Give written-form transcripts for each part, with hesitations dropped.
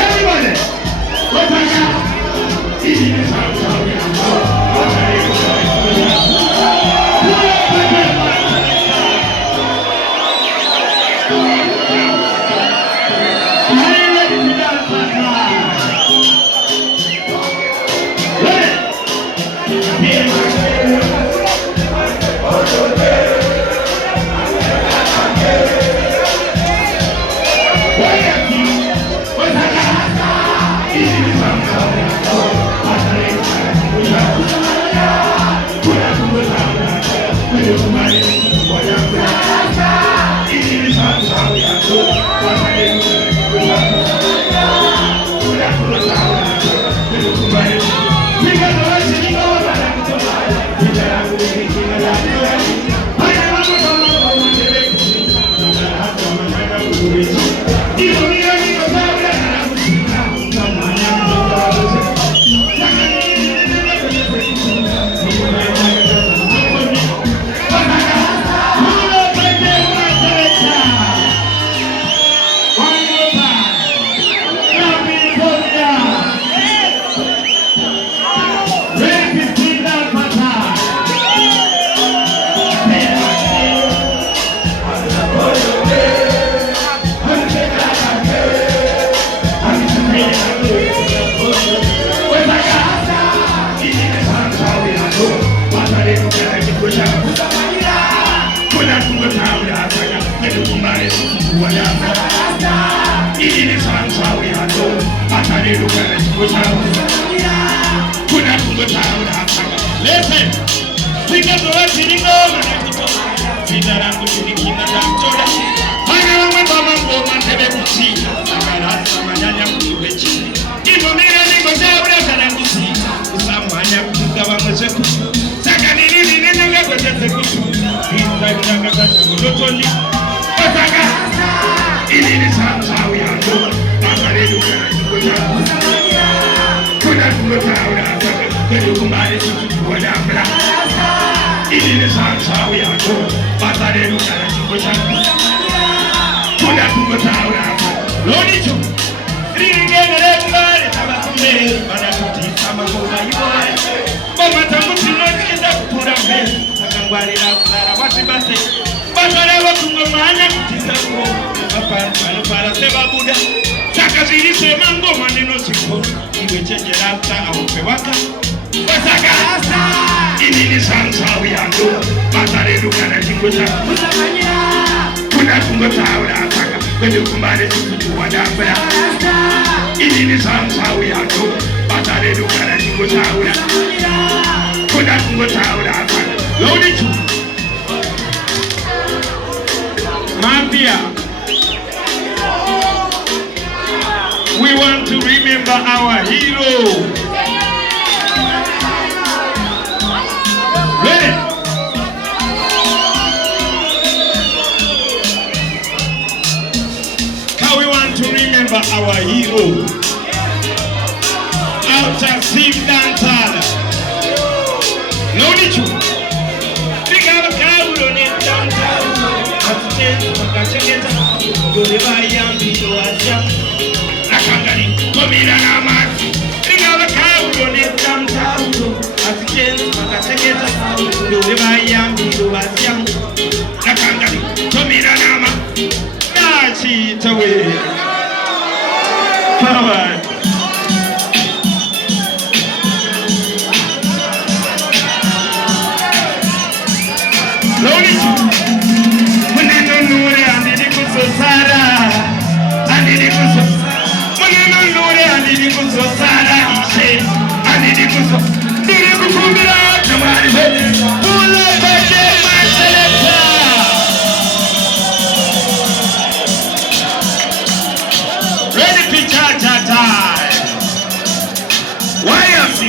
Everybody, what's that now? Listen, think of what you know. Sitarangu tulikina tamchoda. Hana wangwe mamangu mantebekuchi. Sakarasa manyanya kutubechi. Ibo mira niko jabra karangusi. Usamanya kutukawa mwezeku. Saka nini nenga kwa jetekutu. Inda kata kulotoli. Osaka. Ini ni samsawi yangu. Bakaredu kana kuna kumutaura kwenye kumbali wadambra ili ni samsawi yangu batarelu kana chikucha kuna kumutaura lonicho ringene kumbali tabakumbe bana kutisa makoba yiboe boma tamutino kinda kupura mbe akangwalira kulala watibase batalewa kungomanya kutisa ko para seba buda sakaziri sema ngoma neno siko iwe chenjera ta aupe waka wasaka hasta inini samsawi yangu batare dukana chikuta kuna kungotaura saka kwenye kumbale chukuwa dambra inini samsawi yangu batare dukana chikuta kuna kungotaura saka lodi chu mafia. We want to remember our hero. Ready? How we want to remember our hero. Outer Sim Dancer. No need to. Think of a cow on it downtown. Komira na mati ingawa kawo ne tamtawo asiken makategeta dole bayambi do asyam nakangani komira na ma nachi tawe power loni muneno nure andi kusosara andi kusosara Nikuso sara ishe ani nikuso nikukumbira tamari ule baje maseleta ready picture time YMC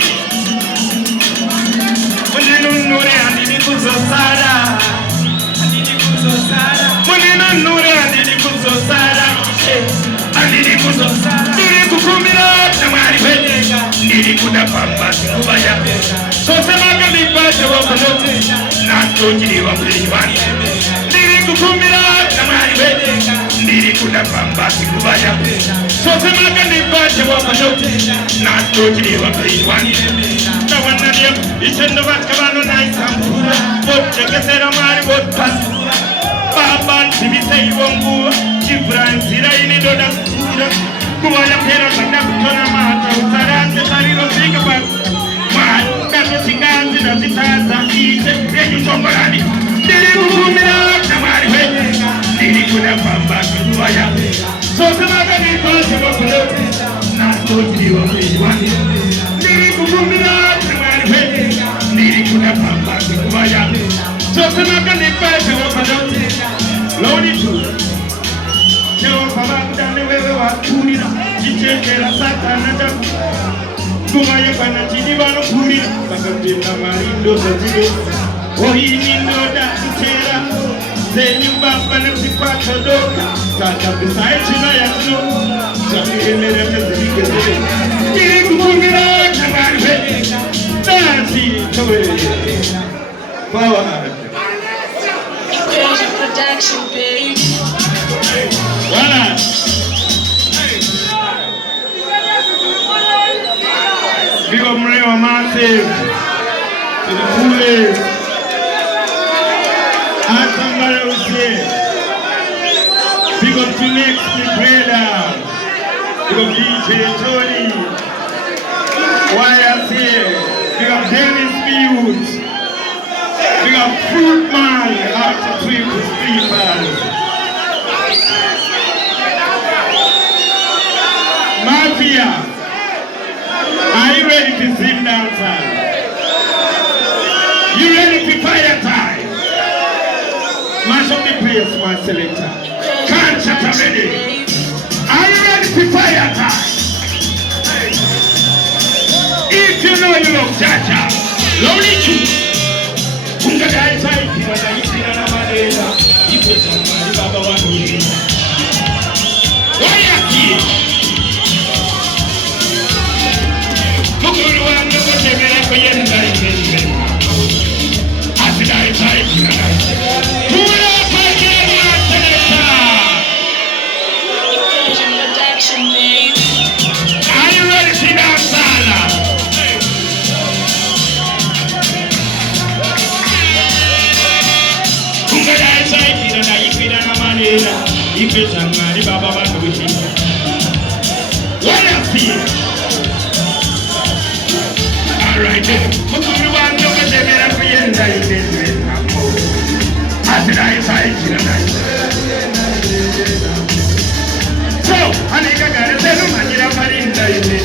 muneno nure ani nikuso sara muneno nure ani nikuso sara ishe ani nikuso sara nikukumbira tamari nilikuda pamba sikubaya sosema kalipate wakonote natojiriwa mliwani nilikukumira tamari nilikuda pamba sikubaya sosema kalipate wakonote natojiriwa mliwani tawanadiya ishendo vatkabano na isambura botekesera mari botpasura baban sibisei wongu chifranzira inidoda kusura kuwaya pera sana kutona mata utarande kariro singapa kato singanzi na zitaza ije yenyu chongorani nilikukumira tamari nilikuna pamba kuwaya sosemaga nipase wakulote natotiriwa mwiwani nilikukumira tamari nilikuna pamba kuwaya sosemaga nipase wakulote loni tu Nyo pabakudane wewe wakurira Chichenjera satana jabu Kumaye pana chidibano kurira Bakatenda marindo satido Ohini noda kuchera Zenyumba pana msipacho doka Sata pisae china ya chino Sati emere mezike zile Kiri kukumira Changari vede Dansi Chowe Power Equation production baby Voilà. Big up Mreo Massive to the coolest. And somebody was here. Big up to next big brother. Big up DJ Tony. YS here. Big up Dennis Fields. Big up Fruit Man after People's People. Mafia. to sing dancer? You ready to fire time? Mash up the place, my selector. Can't shut up ready. Are you ready to fire time? If you know you love Jaja, lonely you. Unga guys, I feel like I'm in a manera. You put some money, Baba, one week. Why are you? Mukuru wangu kutembea kwenye ndani. Asidai sai kila kula pamoja na selector. Are you ready to dance, Sala? Unga dai sai kila na ikira na manera. Ipesa ngari baba wangu kushinda. Why are you? Alright then, mukuru wangu kutembea kwenye ndani. Asidai sai kila na. So, anika gare selu manjira marinda ile.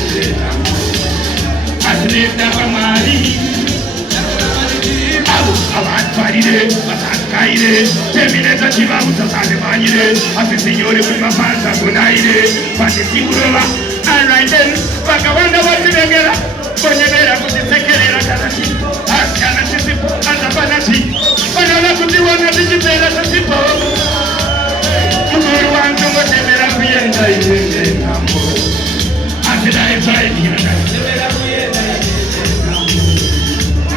Asidai kamari. Abu awan faride, asan kaide. Termineta chiva usasane manjire. Asi signore prima falsa bunaide. Fate sicuro. Alright then, wakawanda watirengera. Bonyemera kutisekerera kanasi. Kanasi sipo, anzapanasi. Banana kutiwana dijitela sipo. Mukuru wangu kutembea kuyenda ile ngambo. Asidai sai kila.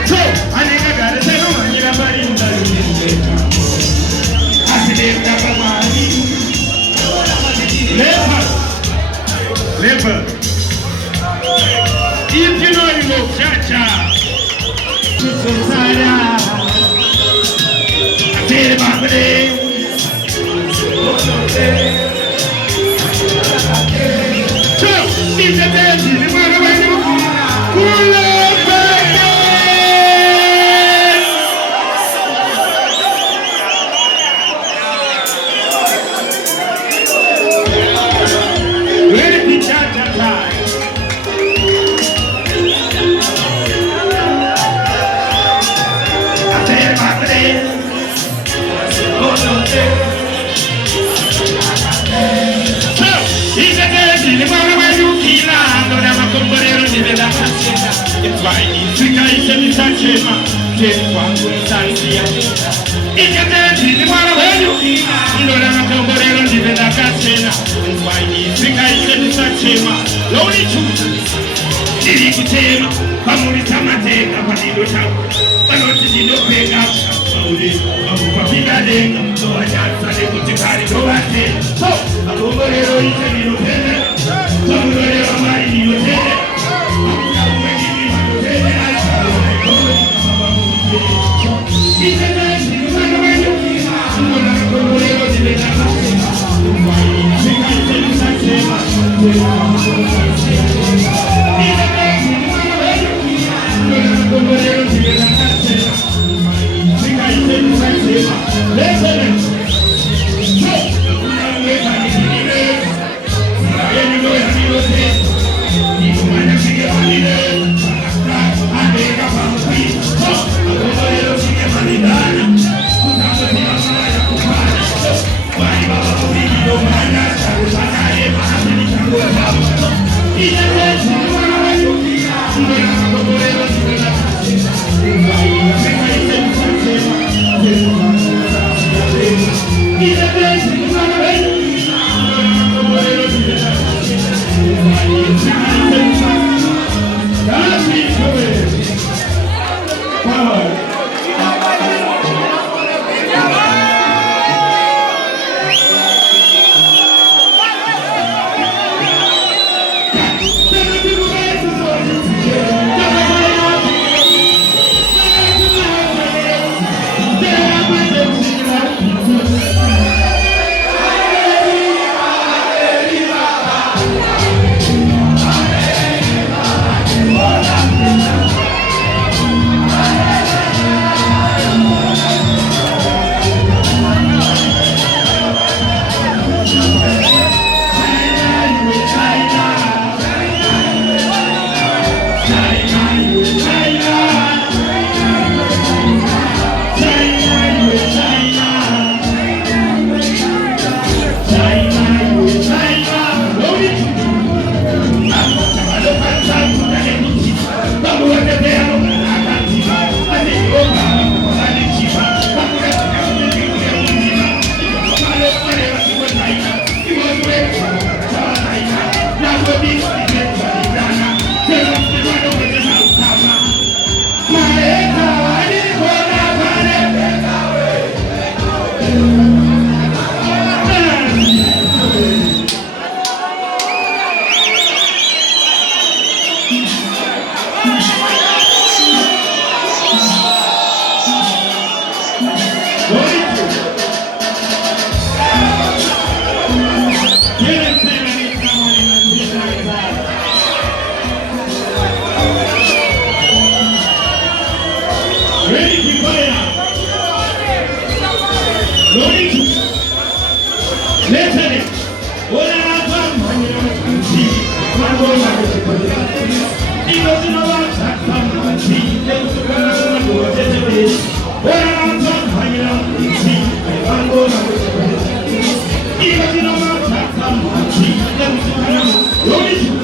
So, anika gare selu manjira marinda ile. Asidai kamari. Level. If you know you love Chacha, Susaya, Ate Babade. So, if the dance is the one when you pull up again. Ready to Chacha time. Ate Babade. It's why Africa is a misachema. Take one good time here. It's a dirty, the one where you know that I'm going to live in a casena. It's why Africa is a misachema. Lonely truth. Did you tell me? Family Samateka, but you don't have. But not to do pay up. I'm a big so I can't say put the car in the so I'm over here in the little head. Some of your money you take. Ready to go now. Ready to. Listen it. What I'm going to see. I'm going to see. He doesn't know what I'm going to see. He doesn't know what I'm going to see. What I'm going to see. I'm going to see. He doesn't know what I'm going to see. Ready to.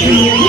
You